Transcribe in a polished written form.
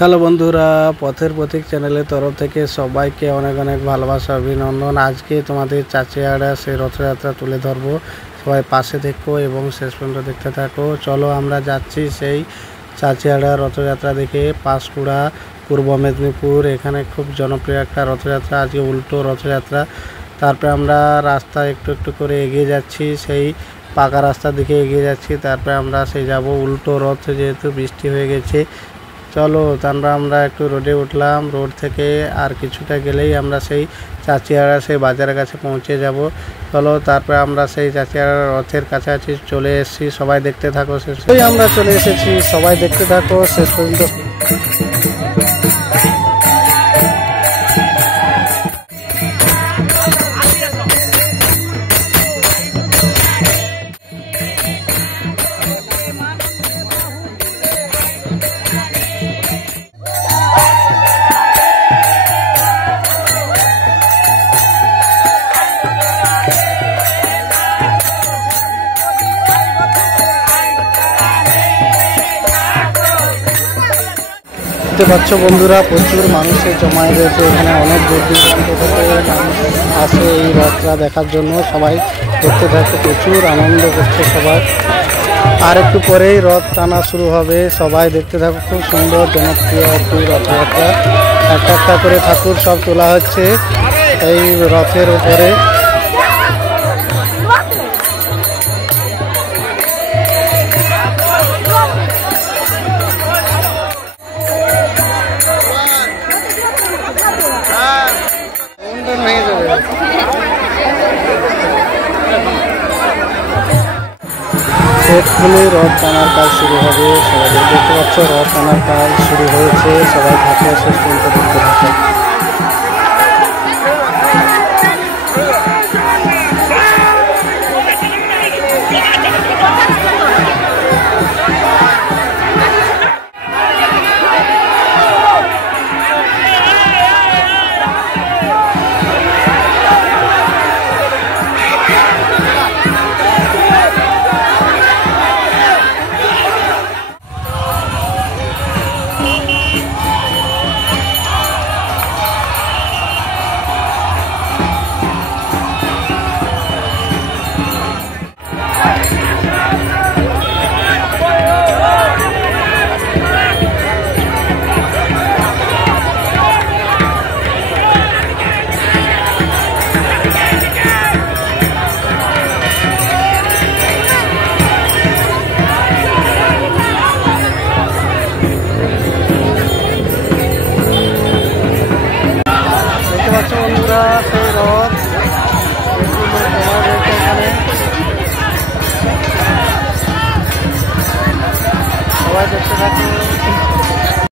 Hello বন্ধুরা, পথের প্রতীক চ্যানেলের তরফ থেকে সবাইকে অনেক অনেক ভালোবাসা অভিনন্দন। আজকে তোমাদের চাচিয়াড়া সেই রথযাত্রা তুলে ধরবো। সবাই পাশে থেকো এবং শেষ পর্যন্ত দেখতে থাকো। চলো আমরা যাচ্ছি সেই চাচিয়াড়া রথযাত্রা দেখে। পাঁশকুড়া, পূর্ব মেদিনীপুর, এখানে খুব জনপ্রিয় একটা রথযাত্রা। আজকে উল্টো রথযাত্রা। তারপরে আমরা রাস্তা একটু একটু করে এগিয়ে যাচ্ছি, সেই পাকা রাস্তার দিকে এগিয়ে যাচ্ছি। তারপরে আমরা সেই যাব উল্টো রথ, যেহেতু বৃষ্টি হয়ে গেছে। চলো তারপর আমরা একটু রোডে উঠলাম। রোড থেকে আর কিছুটা গেলেই আমরা সেই চাচিয়াড়া সেই বাজারের কাছে পৌঁছে যাব। চলো তারপরে আমরা সেই চাচিয়াড়া রথের কাছাকাছি চলে এসেছি। সবাই দেখতে থাকো, শেষ আমরা চলে এসেছি। সবাই দেখতে থাকো শেষ পর্যন্ত। দেখতে পাচ্ছ বন্ধুরা, প্রচুর মানুষের জমায়েত রয়েছে এখানে। অনেক দূর দূরান্ত থেকে মানুষ আসে এই রথটা দেখার জন্য। সবাই দেখতে থাকে, প্রচুর আনন্দ করছে সবাই। আর একটু পরেই রথ টানা শুরু হবে। সবাই দেখতে থাকো, খুব সুন্দর জনপ্রিয় একটি রথযাত্রা। একটা একটা করে ঠাকুর সব তোলা হচ্ছে এই রথের উপরে। এক্ষুনি রথ টানার কাজ শুরু হবে। সবাই দেখতে পাচ্ছ রথ টানার কাজ শুরু হয়েছে। সবাই থাকে শেষ পর্যন্ত দেখতে থাকে।